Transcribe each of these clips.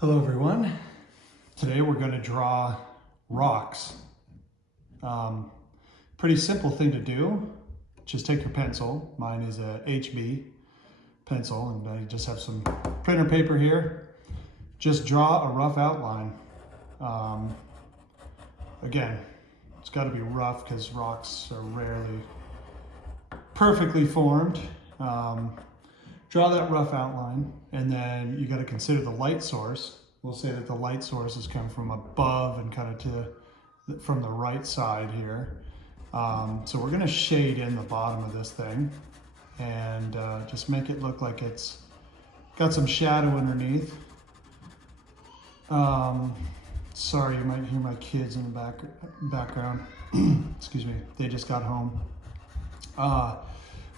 Hello everyone. Today we're going to draw rocks. Pretty simple thing to do. Just take your pencil. Mine is a HB pencil and I just have some printer paper here. Just draw a rough outline. Again, it's got to be rough because rocks are rarely perfectly formed. Draw that rough outline, and then you got to consider the light source. We'll say that the light source is coming from above and kind of from the right side here. So we're going to shade in the bottom of this thing and just make it look like it's got some shadow underneath. Sorry, you might hear my kids in the background. Excuse me, they just got home.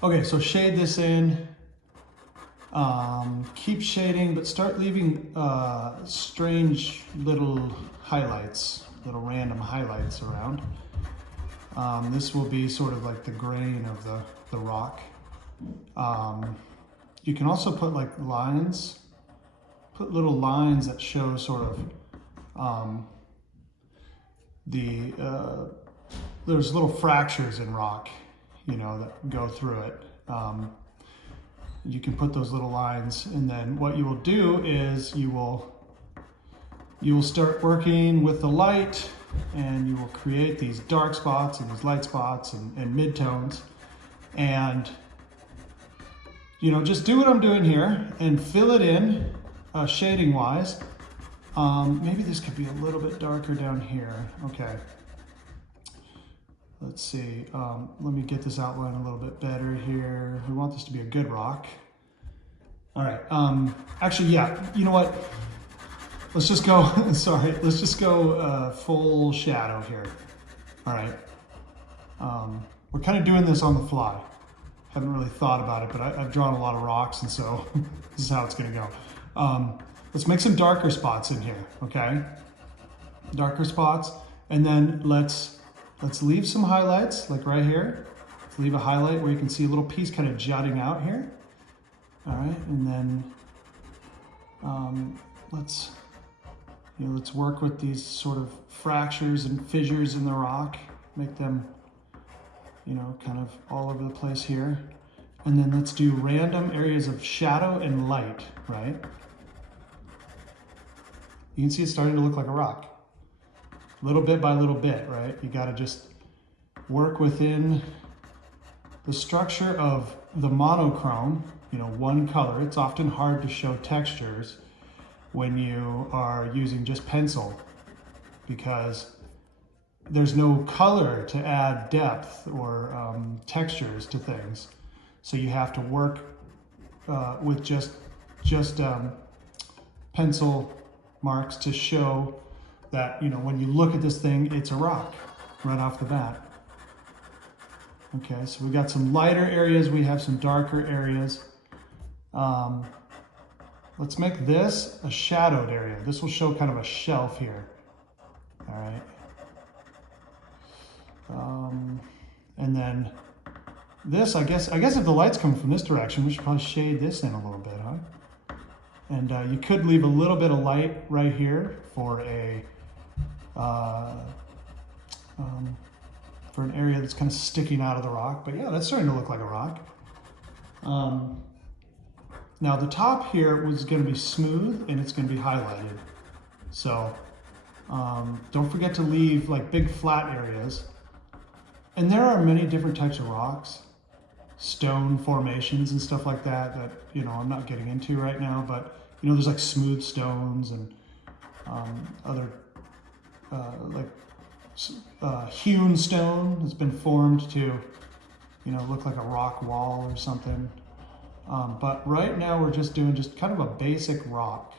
Okay, so shade this in. Keep shading, but start leaving strange little highlights, little random highlights around. This will be sort of like the grain of the rock. You can also put like lines, put little lines that show sort of there's little fractures in rock, you know, that go through it. You can put those little lines, and then what you will do is you will start working with the light, and you will create these dark spots and these light spots and midtones, and you know, just do what I'm doing here and fill it in shading wise. Maybe this could be a little bit darker down here. Okay. Let's see, let me get this outline a little bit better here. We want this to be a good rock. All right, actually, yeah, you know what? Let's just go, sorry, let's just go full shadow here. All right, we're kind of doing this on the fly. Haven't really thought about it, but I've drawn a lot of rocks, and so this is how it's gonna go. Let's make some darker spots in here, okay? Darker spots, and then let's leave some highlights, like right here. Let's leave a highlight where you can see a little piece kind of jutting out here. All right, and then let's work with these sort of fractures and fissures in the rock, make them, you know, kind of all over the place here. And then let's do random areas of shadow and light, right? You can see it's starting to look like a rock. Little bit by little bit, right? You got to just work within the structure of the monochrome, you know, one color. It's often hard to show textures when you are using just pencil because there's no color to add depth or textures to things. So you have to work with just pencil marks to show that, you know, when you look at this thing, it's a rock right off the bat. Okay, so we got some lighter areas, we have some darker areas. Let's make this a shadowed area. This will show kind of a shelf here. All right. And then this, I guess if the light's coming from this direction, we should probably shade this in a little bit, huh? And you could leave a little bit of light right here for for an area that's kind of sticking out of the rock. But yeah, that's starting to look like a rock. Now the top here was going to be smooth and it's going to be highlighted. So don't forget to leave like big flat areas. And there are many different types of rocks, stone formations and stuff like that, you know, I'm not getting into right now, but you know, there's like smooth stones and other hewn stone has been formed to, you know, look like a rock wall or something. But right now we're just doing kind of a basic rock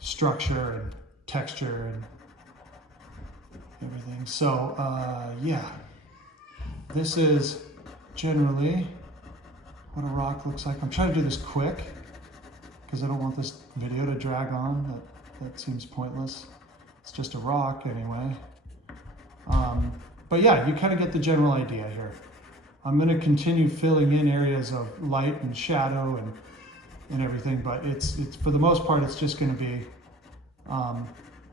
structure and texture and everything. So yeah, this is generally what a rock looks like. I'm trying to do this quick because I don't want this video to drag on. That seems pointless. It's just a rock anyway. But yeah, you kind of get the general idea here. I'm going to continue filling in areas of light and shadow and and everything, but it's for the most part, it's just going to be,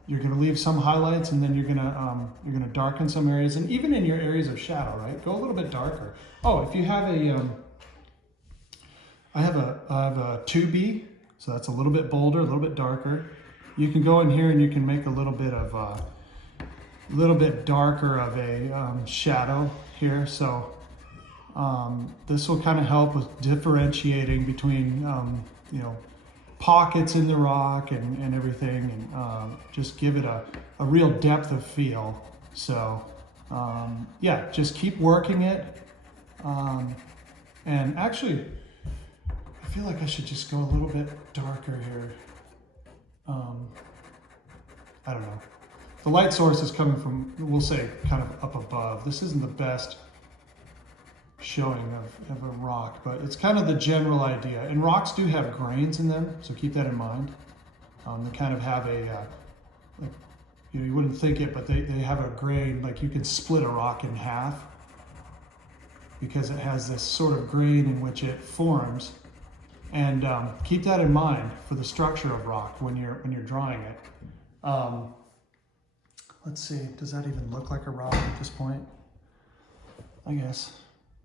you're going to leave some highlights, and then you're going to darken some areas, and even in your areas of shadow, right? Go a little bit darker. Oh, if you have a, I have a 2B, so that's a little bit bolder, a little bit darker. You can go in here and you can make a little bit darker of a shadow here. So this will kind of help with differentiating between, you know, pockets in the rock and everything, and just give it a real depth of feel. So yeah, just keep working it. And actually, I feel like I should just go a little bit darker here. I don't know. The light source is coming from, we'll say, kind of up above. This isn't the best showing of a rock, but it's kind of the general idea. And rocks do have grains in them, so keep that in mind. They kind of have a, like, you know, you wouldn't think it, but they have a grain, like you can split a rock in half because it has this sort of grain in which it forms. And keep that in mind for the structure of rock when you're drawing it. Let's see, does that even look like a rock at this point? I guess,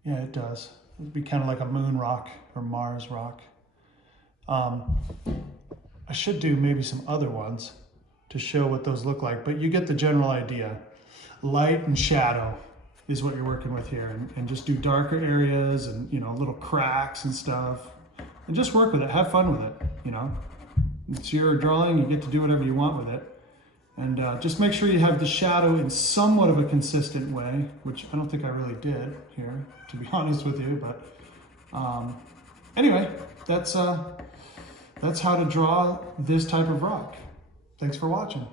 yeah, it does. It'd be kind of like a moon rock or Mars rock. I should do maybe some other ones to show what those look like, but you get the general idea. Light and shadow is what you're working with here, and just do darker areas and, you know, little cracks and stuff. And just work with it, have fun with it, you know. It's your drawing, you get to do whatever you want with it. And just make sure you have the shadow in somewhat of a consistent way, which I don't think I really did here, to be honest with you. But anyway, that's how to draw this type of rock. Thanks for watching.